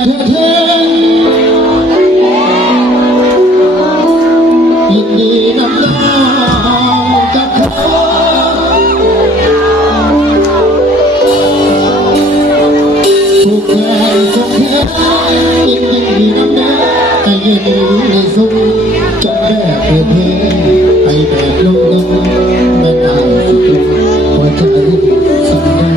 เท่ๆยินดีนำน้องกับเขาทุกแห่งทุกแห่งยินดีนำน้องแต่ยินดีในสุขจะแบกเพื่อให้แบกลงแม่ตายสุดหัวใจสัญญา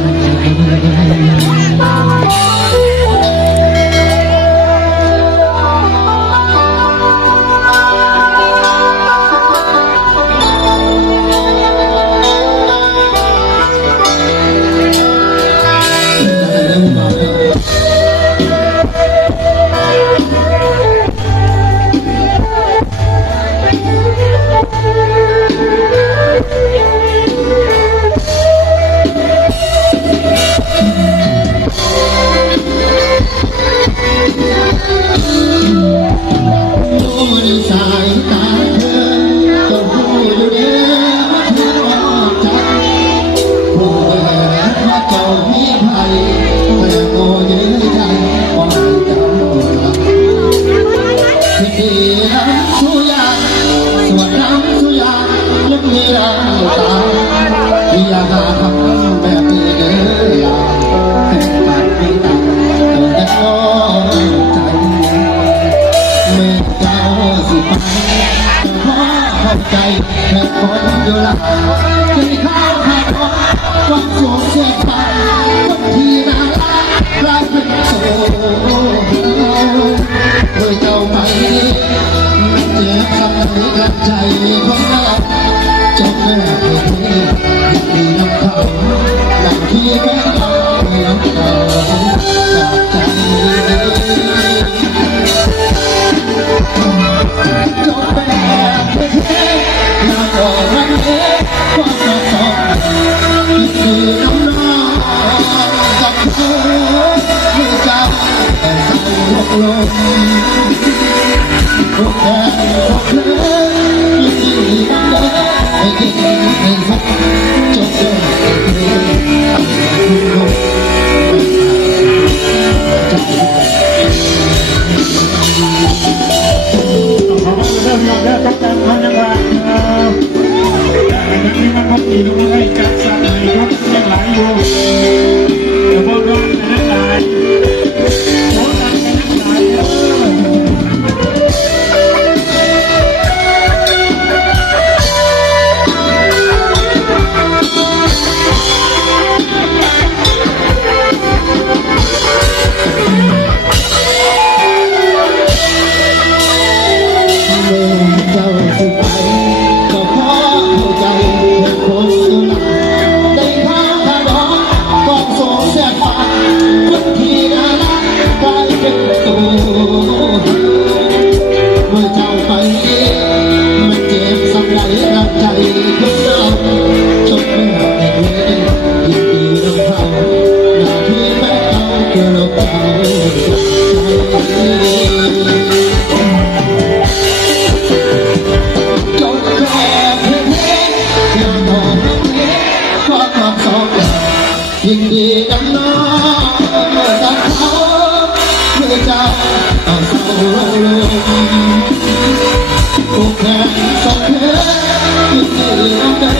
อย่าหาทำแบบนี้เด้ออย่าเป็นปากไม่ตัดแต่ก็ใจเมื่อเจ้าสิไปขอเข้าใจแค่คนอยู่หลังใจเข้าขาดความสูงเสียไปคนที่น่ารักกลายเป็นโซ่โดยเจ้าไม่มันเจ็บทำให้กับใจของเราจบแม่เพื่อนดีน้ำเขาหลังที่แม่เราน้ำเขาจากใจจบแม่เพื่อนน่าก็รักเอ๋ความรักของดีน้ำน้องกับเขาไม่จำแต่เศร้าลงทุกแห่งทุกเพลงดีน้ำเอ๋ให้กินให้ฟังจบด้วยเพลงคุณลงขอบคุณเรื่องยอมแล้วตั้งแต่พันธุ์ว่าแต่ที่มันพอดีตรงนี้ให้จัดสรรให้ยกยังหลายอยู่แต่พอร้อนแต่นั้นหลายโอ้ตังแต่นั้นหลายเจ้าสิไปก็ขอเข้าใจเหตุผลอยู่หลังได้ข้าวทางร้อนกองโสมแสบปากคนที่น่ารักกลายเป็นตัวเมื่อเจ้าไปมันเจ็บสักไหนรับใจของเราจบแม่แต่เพื่อนยินดีน้ำเขาหน้าที่แม่เอาคือเราเก่าจากใจยินดีกับน้องกับเขาเมื่อเจ้าเอาเศร้าลงทุกแห่งสองเพลงยินดีน้องเด้อ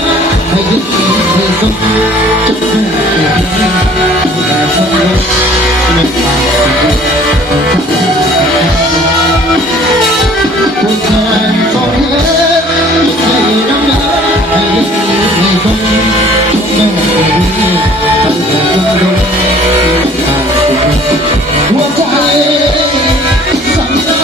ให้ยินดีให้สุขจบแค่เพลงแต่สองเพลงไม่ขาดทุกแห่งสองเพลงยินดีน้องเด้อให้ยินดีให้สุขจบแค่เพลงหัวใจสั่งได้